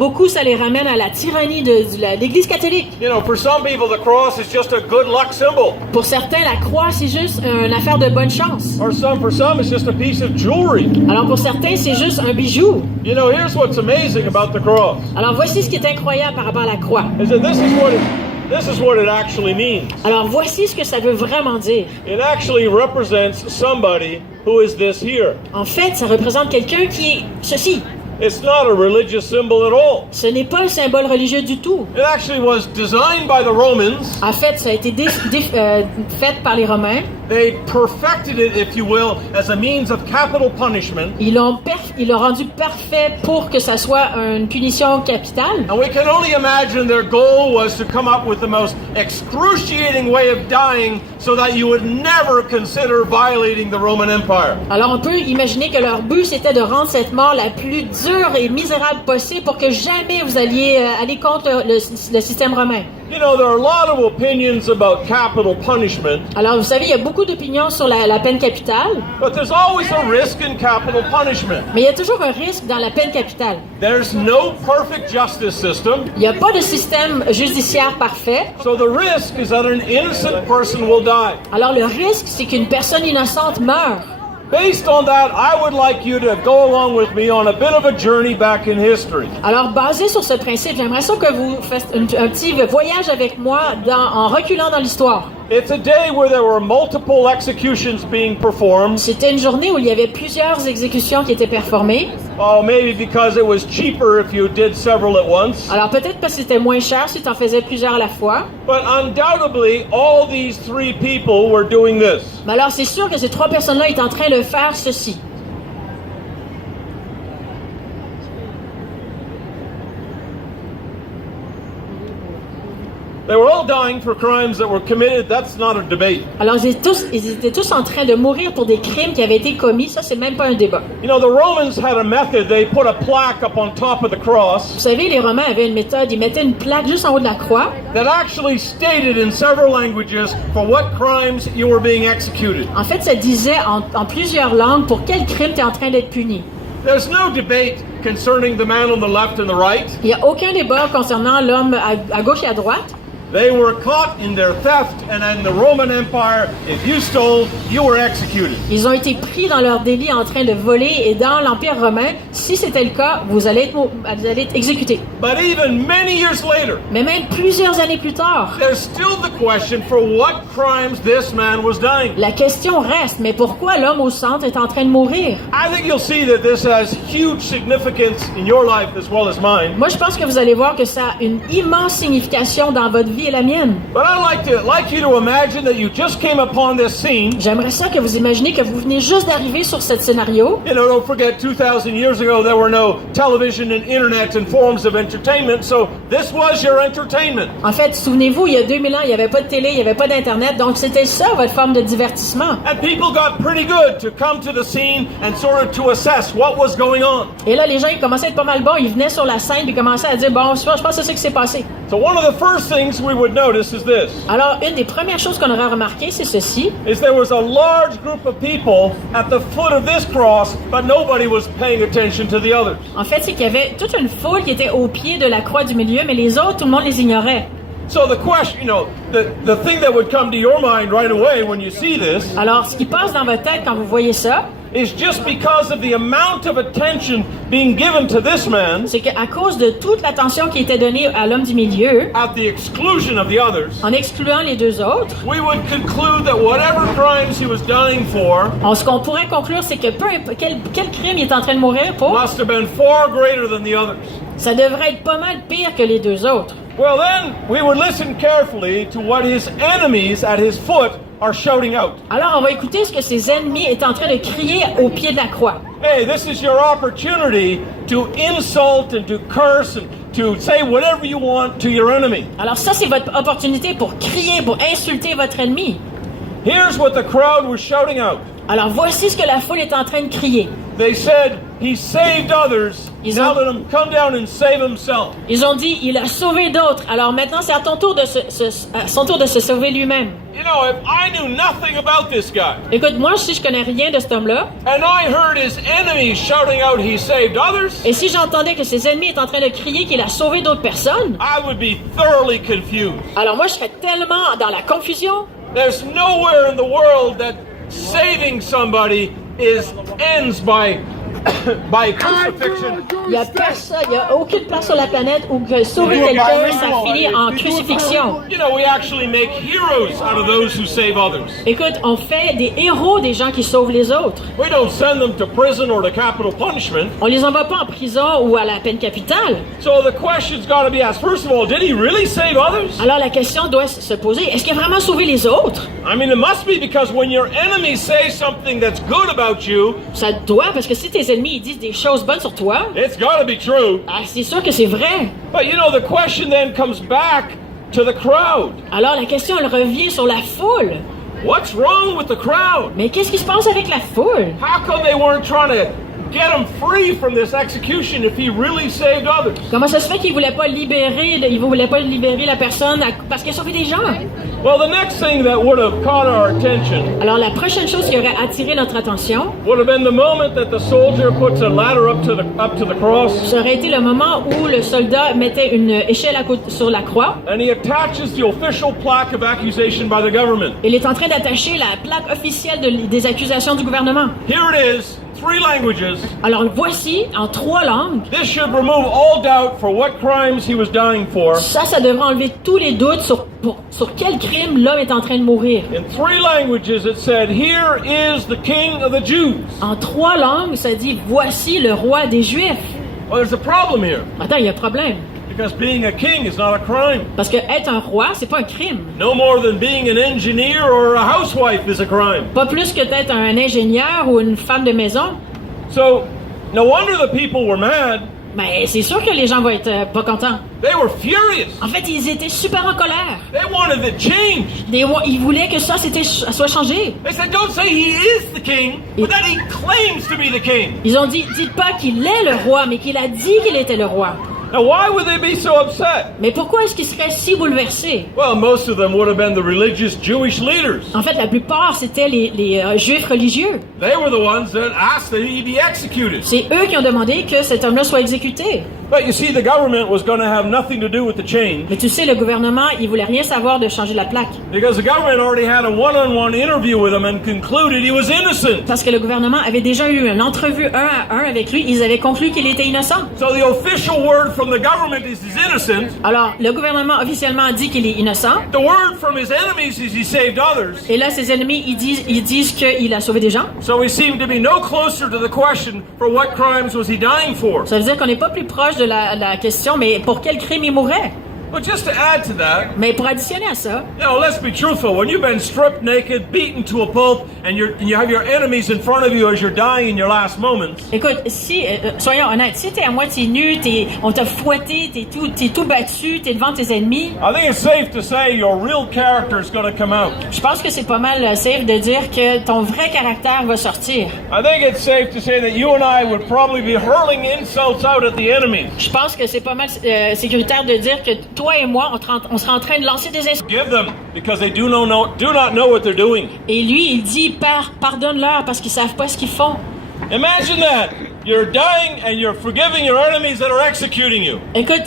Beaucoup, ça les ramène à la tyrannie de l'Église catholique. You know, for some people, the cross is just a good luck symbol. Pour certains, la croix, c'est juste une affaire de bonne chance. Or for some, it's just a piece of jewelry. Alors pour certains, c'est juste un bijou. You know, here's what's amazing about the cross. Alors voici ce qui est incroyable par rapport à la croix. Is that this is what it actually means. Alors voici ce que ça veut vraiment dire. It actually represents somebody who is this here. En fait, ça représente quelqu'un qui est ceci. It's not a religious symbol at all. Ce n'est pas un symbole religieux du tout. It actually was designed by the Romans. En fait, ça a été fait par les Romains. They perfected it, if you will, as a means of capital punishment. Ils l'ont rendu parfait pour que ça soit une punition capitale. And we can only imagine their goal was to come up with the most excruciating way of dying so that you would never consider violating the Roman Empire. Alors on peut imaginer que leur but c'était de rendre cette mort la plus dure et misérable possible pour que jamais vous alliez aller contre le système romain. You know, there are a lot of opinions about capital punishment. Alors vous savez, il y a beaucoup d'opinions sur la peine capitale. But there's always a risk in capital punishment. Mais il y a toujours un risque dans la peine capitale. There's no perfect justice system. Il n'y a pas de système judiciaire parfait. So the risk is that an innocent person will die. Alors le risque, c'est qu'une personne innocente meure. Based on that, I would like you to go along with me on a bit of a journey back in history. Alors, basé sur ce principe, j'aimerais ça que vous fassiez un petit voyage avec moi en reculant dans l'histoire. It's a day where there were multiple executions being performed. C'était une journée où il y avait plusieurs exécutions qui étaient performées. Oh, maybe because it was cheaper if you did several at once. Alors, peut-être parce que c'était moins cher si tu en faisais plusieurs à la fois. But undoubtedly, all these three people were doing this. Mais alors, c'est sûr que ces trois personnes-là étaient en train de faire ceci. They were all dying for crimes that were committed. That's not a debate. Alors, ils étaient tous en train de mourir pour des crimes qui avaient été commis. Ça, c'est même pas un débat. You know, the Romans had a method. They put a plaque up on top of the cross. Vous savez, les Romains avaient une méthode. Ils mettaient une plaque juste en haut de la croix. That actually stated in several languages for what crimes you were being executed. En fait, ça disait en plusieurs langues pour quel crime tu es en train d'être puni. There's no debate concerning the man on the left and the right. Il n'y a aucun débat concernant l'homme à gauche et à droite. They were caught in their theft, and in the Roman Empire, if you stole, you were executed. Ils ont été pris dans leur délit en train de voler, et dans l'Empire romain, si c'était le cas, vous allez être exécutés. But even many years later, mais même plusieurs années plus tard, there's still the question for what crimes this man was dying. La question reste, mais pourquoi l'homme au centre est en train de mourir? I think you'll see that this has huge significance in your life as well as mine. Moi, je pense que vous allez voir que ça a une immense signification dans votre vie et la mienne. But I'd like you to imagine that you just came upon this scene. J'aimerais ça que vous imaginez que vous venez juste d'arriver sur ce scénario. You know, don't forget 2000 years ago there were no television and internet and forms of entertainment, so this was your entertainment. En fait, souvenez-vous, il y a 2000 ans, il n'y avait pas de télé, il n'y avait pas d'internet, donc c'était ça votre forme de divertissement. And people got pretty good to come to the scene and sort of to assess what was going on. Et là, les gens, ils commençaient à être pas mal bons, ils venaient sur la scène et commençaient à dire, bon, je pense que c'est ça qui s'est passé. So one of the first things we would notice is this. Alors, une des premières choses qu'on aurait remarqué, c'est ceci. Is there was a large group of people at the foot of this cross, but nobody was paying attention to the others. En fait, c'est qu'il y avait toute une foule qui était au pied de la croix du milieu, mais les autres, tout le monde les ignorait. So the question, you know, the thing that would come to your mind right away when you see this. Alors, ce qui passe dans votre tête quand vous voyez ça, is just because of the amount of attention being given to this man, c'est qu'à cause de toute l'attention qui était donnée à l'homme du milieu, at the exclusion of the others, en excluant les deux autres, we would conclude that whatever crimes he was dying for, ce qu'on pourrait conclure, c'est que quel crime il est en train de mourir pour, must have been far greater than the others. Ça devrait être pas mal pire que les deux autres. Well, then we would listen carefully to what his enemies at his foot are shouting out. Alors, on va écouter ce que ses ennemis est en train de crier au pied de la croix. Hey, this is your opportunity to insult and to curse and to say whatever you want to your enemy. Alors ça, c'est votre opportunité pour crier, pour insulter votre ennemi. Here's what the crowd was shouting out. Alors voici ce que la foule est en train de crier. They said, he saved others. Now let him come down and save himself. Ils ont dit, il a sauvé d'autres. Alors maintenant, c'est à ton tour à son tour de se sauver lui-même. You know, if I knew nothing about this guy, Écoute, moi, si je connais rien de cet homme-là, and I heard his enemies shouting out he saved others, et si j'entendais que ses ennemis étaient en train de crier qu'il a sauvé d'autres personnes, I would be thoroughly confused. alors moi, je serais tellement dans la confusion. There's nowhere in the world that saving somebody ends by crucifixion. Il n'y a aucune place sur la planète où que sauver quelqu'un, ça finit en crucifixion. You know, we actually make heroes out of those who save others. Écoute, on fait des héros des gens qui sauvent les autres. We don't send them to prison or to capital punishment. On les envoie pas en prison ou à la peine capitale. So the question's got to be asked. First of all, did he really save others? Alors la question doit se poser, est-ce qu'il a vraiment sauvé les autres? I mean, it must be, because when your enemies say something that's good about you, Ça doit, parce que si tes ennemis ils disent des choses bonnes sur toi, it's got to be true. c'est sûr que c'est vrai. But you know, the question then comes back to the crowd. Alors la question, elle revient sur la foule. What's wrong with the crowd? Mais qu'est-ce qui se passe avec la foule? How come they weren't trying to get him free from this execution if he really saved others? Comment ça se fait qu'ils voulaient pas libérer la personne parce qu'il a sauvé des gens? Well, the next thing that would have caught our attention Alors la prochaine chose qui aurait attiré notre attention, would have been the moment that the soldier puts a ladder up to the cross, ça aurait été le moment où le soldat mettait une échelle sur la croix. and he attaches the official plaque of accusation by the government. Il est en train d'attacher la plaque officielle des accusations du gouvernement. Here it is, 3 languages. Alors voici, en 3 langues, This should remove all doubt for what crimes he was dying for. ça devrait enlever tous les doutes sur quel crime l'homme est en train de mourir. In 3 languages it said, "Here is the King of the Jews." En 3 langues, ça dit « Voici le roi des Juifs Well, there's a problem here, ». Attends, il y a un problème. because being a king is not a crime. Parce que être un roi, c'est pas un crime. No more than being an engineer or a housewife is a crime. Pas plus que d'être un ingénieur ou une femme de maison. So, no wonder the people were mad. Mais c'est sûr que les gens vont être pas contents. They were furious. En fait, ils étaient super en colère. They wanted it changed. Ils voulaient que ça soit changé. They said, don't say he is the king, but that he claims to be the king. Ils ont dit, dites pas qu'il est le roi, mais qu'il a dit qu'il était le roi. Now, why would they be so upset? Mais pourquoi est-ce qu'ils seraient si bouleversés? Well, most of them would have been the religious Jewish leaders. En fait, la plupart, c'était les juifs religieux. They were the ones that asked that he be executed. C'est eux qui ont demandé que cet homme-là soit exécuté. But you see, the government was going to have nothing to do with the change, Mais tu sais, le gouvernement, il voulait rien savoir de changer la plaque. because the government already had a one-on-one interview with him and concluded he was innocent. Parce que le gouvernement avait déjà eu une entrevue 1 à 1 avec lui. Ils avaient conclu qu'il était innocent. So the official word from the government is he's innocent. Alors, le gouvernement officiellement a dit qu'il est innocent. The word from his enemies is he saved others. Et là, ses ennemis, ils disent qu'il a sauvé des gens. So we seem to be no closer to the question for what crimes was he dying for. Ça veut dire qu'on n'est pas plus proche de la question, mais pour quel crime il mourrait? But just to add to that, Mais pour additionner à ça, you know, let's be truthful. When you've been stripped naked, beaten to a pulp, and you have your enemies in front of you as you're dying in your last moments, écoute, soyons honnêtes, si t'es à moitié nu, on t'a fouetté, t'es tout battu, t'es devant tes ennemis, I think it's safe to say your real character is going to come out. je pense que c'est pas mal safe de dire que ton vrai caractère va sortir. I think it's safe to say that you and I would probably be hurling insults out at the enemy. Je pense que c'est pas mal sécuritaire de dire que toi et moi, on sera en train de lancer des insultes. Give them, because they do not know what they're doing. Et lui, il dit, pardonne-leur parce qu'ils savent pas ce qu'ils font. Imagine that. You're dying and you're forgiving your enemies that are executing you. Écoute,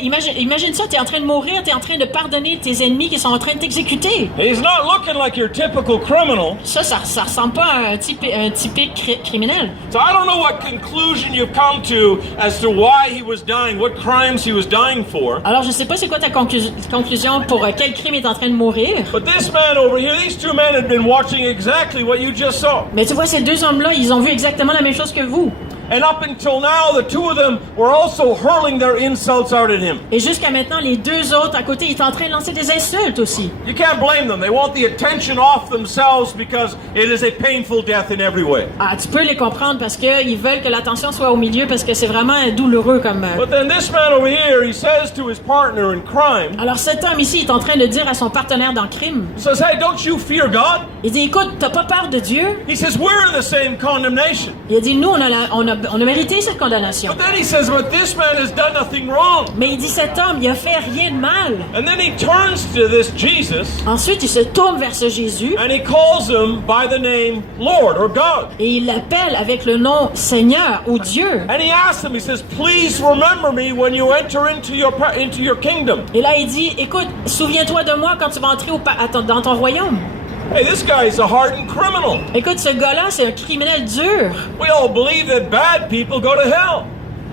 imagine ça, t'es en train de mourir, t'es en train de pardonner tes ennemis qui sont en train de t'exécuter. He's not looking like your typical criminal. Ça ressemble pas à un typique criminel. So I don't know what conclusion you've come to as to why he was dying, what crimes he was dying for. Alors, je sais pas c'est quoi ta conclusion pour quel crime il est en train de mourir. But this man over here, these 2 men had been watching exactly what you just saw. Mais tu vois, ces 2 hommes-là, ils ont vu exactement la même chose que vous. And up until now, the 2 of them were also hurling their insults out at him. Et jusqu'à maintenant, les 2 autres à côté, ils étaient en train de lancer des insultes aussi. You can't blame them. They want the attention off themselves because it is a painful death in every way. Ah, tu peux les comprendre parce qu'ils veulent que l'attention soit au milieu parce que c'est vraiment douloureux comme... But then this man over here, he says to his partner in crime, Alors cet homme ici, il est en train de dire à son partenaire dans le crime, he says, hey, don't you fear God? il dit, écoute, t'as pas peur de Dieu? He says, we're in the same condemnation. Il a dit, nous, on a on a mérité cette condamnation. But then he says, but this man has done nothing wrong. Mais il dit, cet homme, il a fait rien de mal. And then he turns to this Jesus Ensuite, il se tourne vers ce Jésus and he calls him by the name Lord or God. et il l'appelle avec le nom Seigneur ou Dieu. And he asks him, he says, please remember me when you enter into your kingdom. Et là, il dit, écoute, souviens-toi de moi quand tu vas entrer dans ton royaume. Hey, this guy is a hardened criminal. Écoute, ce gars-là, c'est un criminel dur. We all believe that bad people go to hell.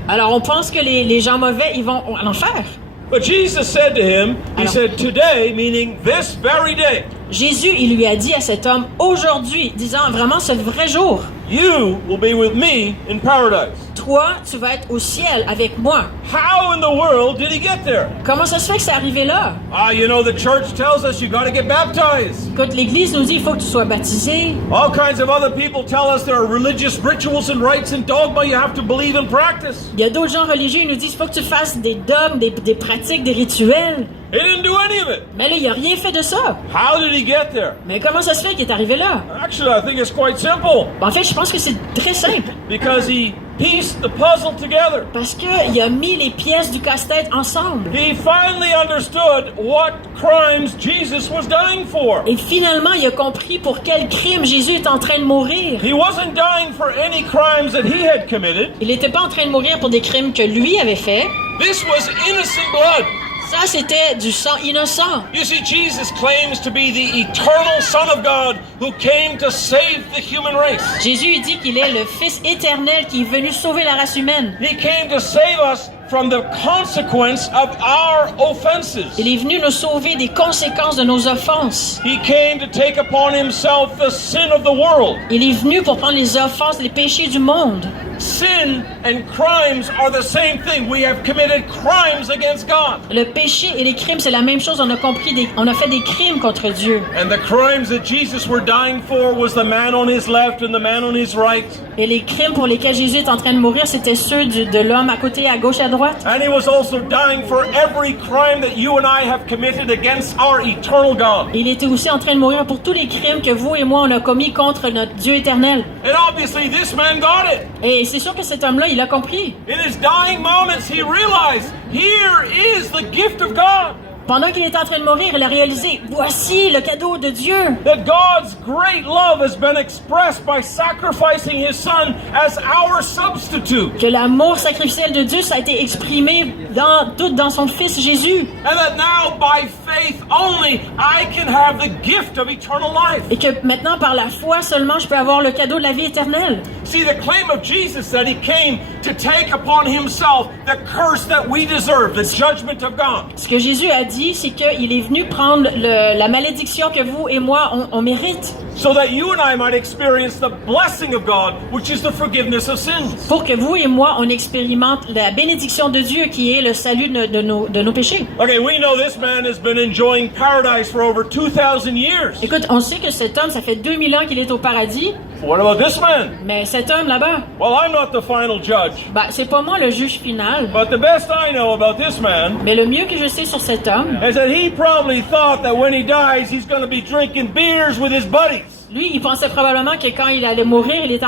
Alors, on pense que les gens mauvais, ils vont à l'enfer. But Jesus said to him, he Alors- said, today, meaning this very day, Jésus, il lui a dit à cet homme, aujourd'hui, disant vraiment ce vrai jour, you will be with me in paradise. toi, tu vas être au ciel avec moi. How in the world did he get there? Comment ça se fait que c'est arrivé là? You know, the church tells us you got to get baptized. Écoute, l'Église nous dit, il faut que tu sois baptisé. All kinds of other people tell us there are religious rituals and rites and dogma you have to believe and practice. Il y a d'autres gens religieux, ils nous disent, il faut que tu fasses des dogmes, des pratiques, des rituels. He didn't do any of it. Mais là, il n'a rien fait de ça. How did he get there? Mais comment ça se fait qu'il est arrivé là? Actually, I think it's quite simple. En fait, je pense que c'est très simple. Because he pieced the puzzle together. Parce qu'il a mis les pièces du casse-tête ensemble. He finally understood what crimes Jesus was dying for. Et finalement, il a compris pour quel crime Jésus est en train de mourir. He wasn't dying for any crimes that he had committed. Il n'était pas en train de mourir pour des crimes que lui avait fait. This was innocent blood. Ça, c'était du sang innocent. You see, Jesus claims to be the eternal Son of God who came to save the human race. Jésus dit qu'il est le Fils éternel qui est venu sauver la race humaine. He came to save us from the consequence of our offenses. Il est venu nous sauver des conséquences de nos offenses. He came to take upon himself the sin of the world. Il est venu pour prendre les offenses, les péchés du monde. Sin and crimes are the same thing. We have committed crimes against God. Le péché et les crimes, c'est la même chose. On a fait des crimes contre Dieu. And the crimes that Jesus were dying for was the man on his left and the man on his right. Et les crimes pour lesquels Jésus est en train de mourir, c'était ceux de l'homme à côté, à gauche, à droite. And he was also dying for every crime that you and I have committed against our eternal God. Il était aussi en train de mourir pour tous les crimes que vous et moi, on a commis contre notre Dieu éternel. And obviously this man got it. Et c'est sûr que cet homme-là, il a compris. In his dying moments, he realized, here is the gift of God. Pendant qu'il était en train de mourir, il a réalisé, voici le cadeau de Dieu. That God's great love has been expressed by sacrificing his son as our substitute. Que l'amour sacrificiel de Dieu, ça a été exprimé dans son Fils Jésus. And that now by faith only, I can have the gift of eternal life. Et que maintenant, par la foi seulement, je peux avoir le cadeau de la vie éternelle. See, the claim of Jesus that he came to take upon himself the curse that we deserve, the judgment of God. Ce que Jésus a dit, c'est qu'il est venu prendre la malédiction que vous et moi, on mérite. So that you and I might experience the blessing of God, which is the forgiveness of sins. Pour que vous et moi, on expérimente la bénédiction de Dieu qui est le salut de nos péchés. Okay, we know this man has been enjoying paradise for over 2,000 years. Écoute, on sait que cet homme, ça fait 2000 ans qu'il est au paradis, What about this man? mais cet homme là-bas, Well, I'm not the final judge, c'est pas moi le juge final, but the best I know about this man mais le mieux que je sais sur cet homme, is that he probably thought that when he dies, he's going to be drinking beers with his buddies. lui, il pensait probablement que quand il allait mourir, il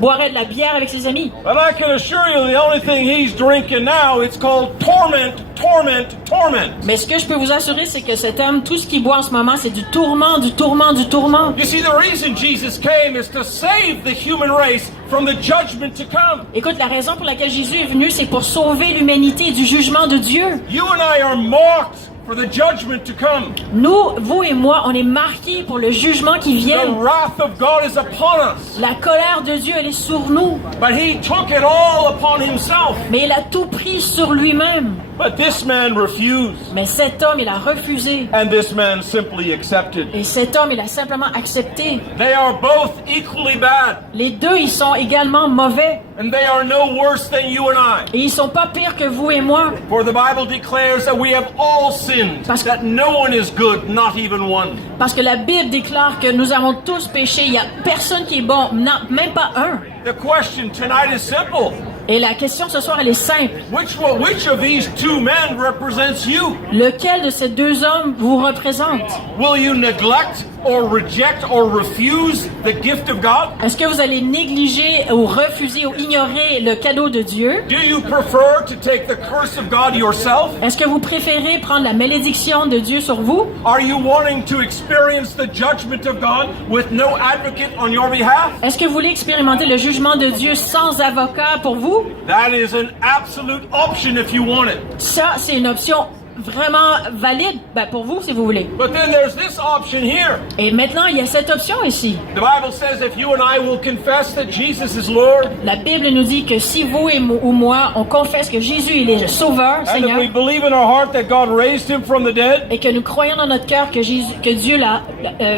boirait de la bière avec ses amis. But I can assure you, the only thing he's drinking now, it's called torment, torment, torment. Mais ce que je peux vous assurer, c'est que cet homme, tout ce qu'il boit en ce moment, c'est du tourment, du tourment, du tourment. You see, the reason Jesus came is to save the human race from the judgment to come. Écoute, la raison pour laquelle Jésus est venu, c'est pour sauver l'humanité du jugement de Dieu. You and I are marked for the judgment to come. Nous, vous et moi, on est marqués pour le jugement qui The vient. wrath of God is upon us. La colère de Dieu, elle est sur nous. But he took it all upon himself. Mais il a tout pris sur lui-même. But this man refused. Mais cet homme, il a refusé. And this man simply accepted. Et cet homme, il a simplement accepté. They are both equally bad. Les deux, ils sont également mauvais. And they are no worse than you and I. Et ils sont pas pires que vous et moi. For the Bible declares that we have all sinned. That no one is good, not even one. Parce que la Bible déclare que nous avons tous péché. Il y a personne qui est bon, non, même pas un. The question tonight is simple. Et la question ce soir, elle est simple. Which of these two men represents you? Lequel de ces deux hommes vous représente? Will you neglect or reject or refuse the gift of God? Est-ce que vous allez négliger ou refuser ou ignorer le cadeau de Dieu? Do you prefer to take the curse of God yourself? Est-ce que vous préférez prendre la malédiction de Dieu sur vous? Are you wanting to experience the judgment of God with no advocate on your behalf? Est-ce que vous voulez expérimenter le jugement de Dieu sans avocat pour vous? That is an absolute option if you want it. Ça, c'est une option vraiment valide pour vous, si vous voulez. But then there's this option here. Et maintenant, il y a cette option ici. The Bible says if you and I will confess that Jesus is Lord, La Bible nous dit que si vous ou moi, on confesse que Jésus il est le Sauveur, and if Seigneur, we believe in our heart that God raised him from the dead, et que nous croyons dans notre cœur que Dieu l'a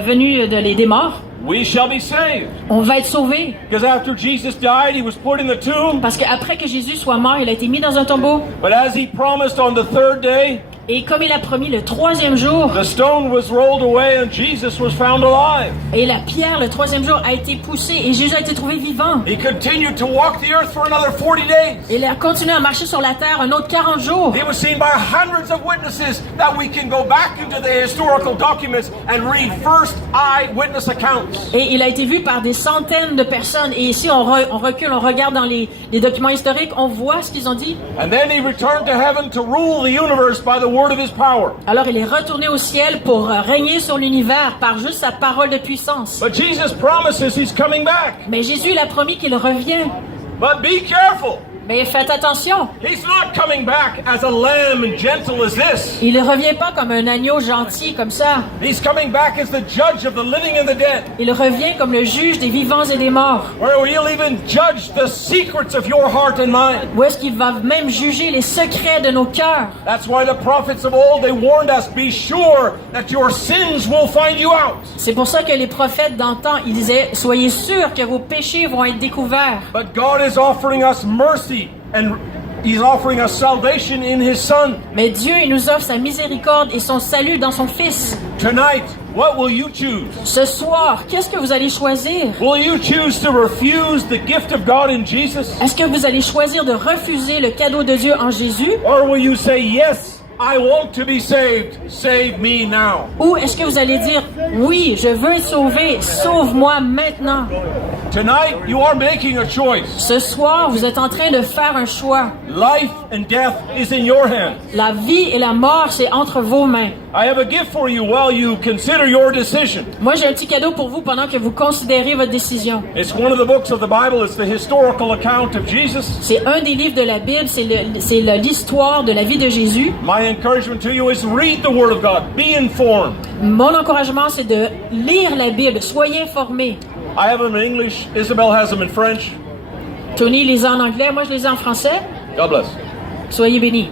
venu des morts, we shall be saved. on va être sauvés. Because after Jesus died, he was put in the tomb. Parce qu'après que Jésus soit mort, il a été mis dans un tombeau. But as he promised on the third day, Et comme il a promis le troisième jour, the stone was rolled away and Jesus was found alive. et la pierre le troisième jour a été poussée et Jésus a été trouvé vivant. He continued to walk the earth for another 40 days. Il a continué à marcher sur la terre un autre 40 jours. He was seen by hundreds of witnesses that we can go back into the historical documents and read first eyewitness accounts. Et il a été vu par des centaines de personnes. Et ici, on recule, on regarde dans les documents historiques, on voit ce qu'ils ont dit. And then he returned to heaven to rule the universe by the word of his power. Alors, il est retourné au ciel pour régner sur l'univers par juste sa parole de puissance. But Jesus promises he's coming back. Mais Jésus, il a promis qu'il revient. But be careful. Mais faites attention. He's not coming back as a lamb and gentle as this. Il ne revient pas comme un agneau gentil comme ça. He's coming back as the judge of the living and the dead. Il revient comme le juge des vivants et des morts. Where he'll even judge the secrets of your heart and mind. Où est-ce qu'il va même juger les secrets de nos cœurs? That's why the prophets of old, they warned us, be sure that your sins will find you out. C'est pour ça que les prophètes d'antan, ils disaient, soyez sûrs que vos péchés vont être découverts. But God is offering us mercy and he's offering us salvation in his Son. Mais Dieu, il nous offre sa miséricorde et son salut dans son Fils. Tonight, what will you choose? Ce soir, qu'est-ce que vous allez choisir? Will you choose to refuse the gift of God in Jesus? Est-ce que vous allez choisir de refuser le cadeau de Dieu en Jésus? Or will you say, yes, I want to be saved, save me now? Ou est-ce que vous allez dire, oui, je veux être sauvé, sauve-moi maintenant? Tonight, you are making a choice. Ce soir, vous êtes en train de faire un choix. Life and death is in your hands. La vie et la mort, c'est entre vos mains. I have a gift for you while you consider your decision. Moi, j'ai un petit cadeau pour vous pendant que vous considérez votre décision. It's one of the books of the Bible. It's the historical account of Jesus. C'est un des livres de la Bible, c'est l'histoire de la vie de Jésus. My encouragement to you is read the Word of God. Be informed. Mon encouragement, c'est de lire la Bible. Soyez informés. I have them in English. Isabel has them in French. Tony les a en anglais, moi je les ai en français. God bless. Soyez bénis.